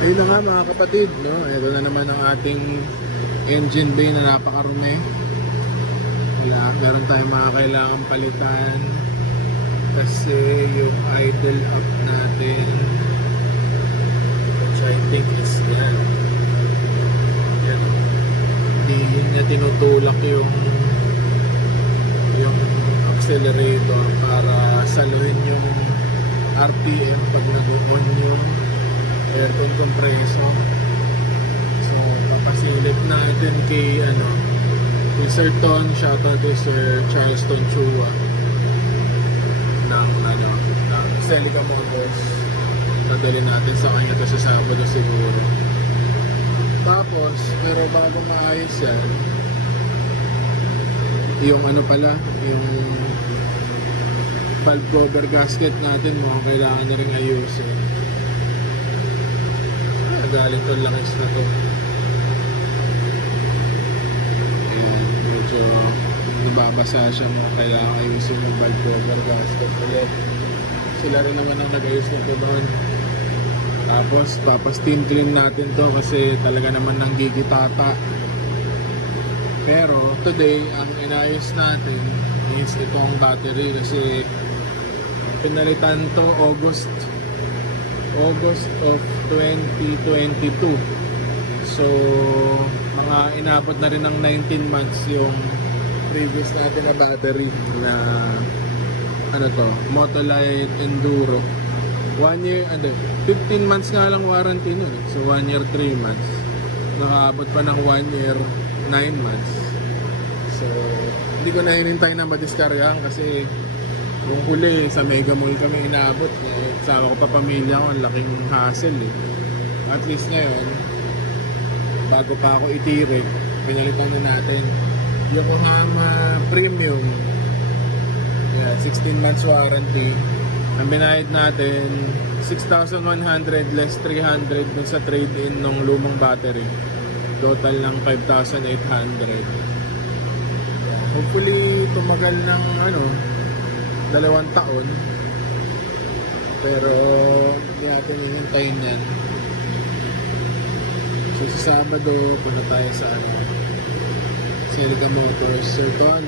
Ayun na nga mga kapatid, no? Ito na naman ang ating engine bay na napakarumi. Meron tayong mga kailangang palitan kasi yung idle up natin, which I think is yan. Hindi niya tinutulak yung accelerator para saluhin yung RPM pag nag-on yung aircon compressor. So papasilip natin kay Sir Ton, shoutout to Sir Charles Ton Chua ng Celica Motors. Dadali natin sa kanya to sa Sabado siguro. Tapos pero bago maayos yan, yung yung valve cover gasket natin mo kailangan na rin ayusin. Galing to langis na to. Ayan, medyo nababasa siya mo, kailangan ayusin yung valve cover gasket ulit. Sila rin naman ang nag-ayos nito doon. Tapos papas-steam clean natin to kasi talaga naman nang gigitata. Pero today ang inayos natin is itong battery kasi pinalitan to August of 2022. So mga inabot na rin ng 19 months yung previous natin na battery na Motolite Enduro. 1 year 15 months nga lang warranty nun. So 1 year 3 months. Nakaabot pa ng 1 year 9 months. So hindi ko na hinintay na madiskaryahan kasi kung huli sa Mega Mall kami inaabot, sama ko pa pamilya ko, ang laking hassle eh. At least ngayon, bago pa ako itirik, pinalitan na natin Yokohama Premium. Yeah, 16 months warranty. Ang binayad natin 6,100 less 300 dun sa trade-in ng lumang battery. Total ng 5,800. Hopefully tumagal ng 2 taon, pero hindi natin hihintayin yan. So sa Sabado punta tayo sa Celica Motors. Sir Ton,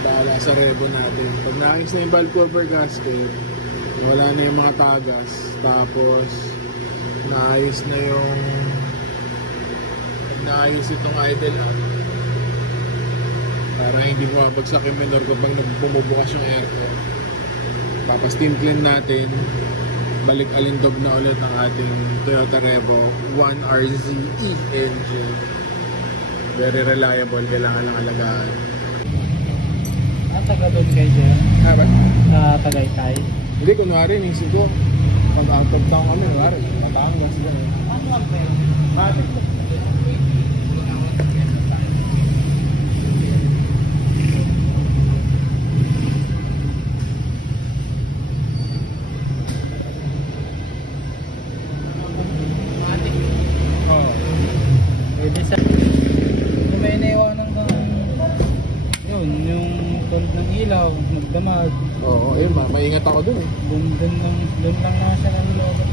bahala sa revo natin. Pag naayos na yung valve cover gasket, wala na yung mga tagas, tapos naayos na naayos itong idle up para hindi bumabagsak yung minor kapag bumubukas yung aircon. Papas-steam clean natin, balik alindog na ulit ang ating Toyota Revo 1RZE engine. Very reliable, kailangan lang alagaan. Taga doon kayo dyan? Ba? Tagaytay? Hindi, kunwari nisip ko pag out of town kami, kunwari Batangas gano'n. Ano lang ba yun? Nagdamag. Oo, maingat ako dun eh. Doon lang na siya nalilobot.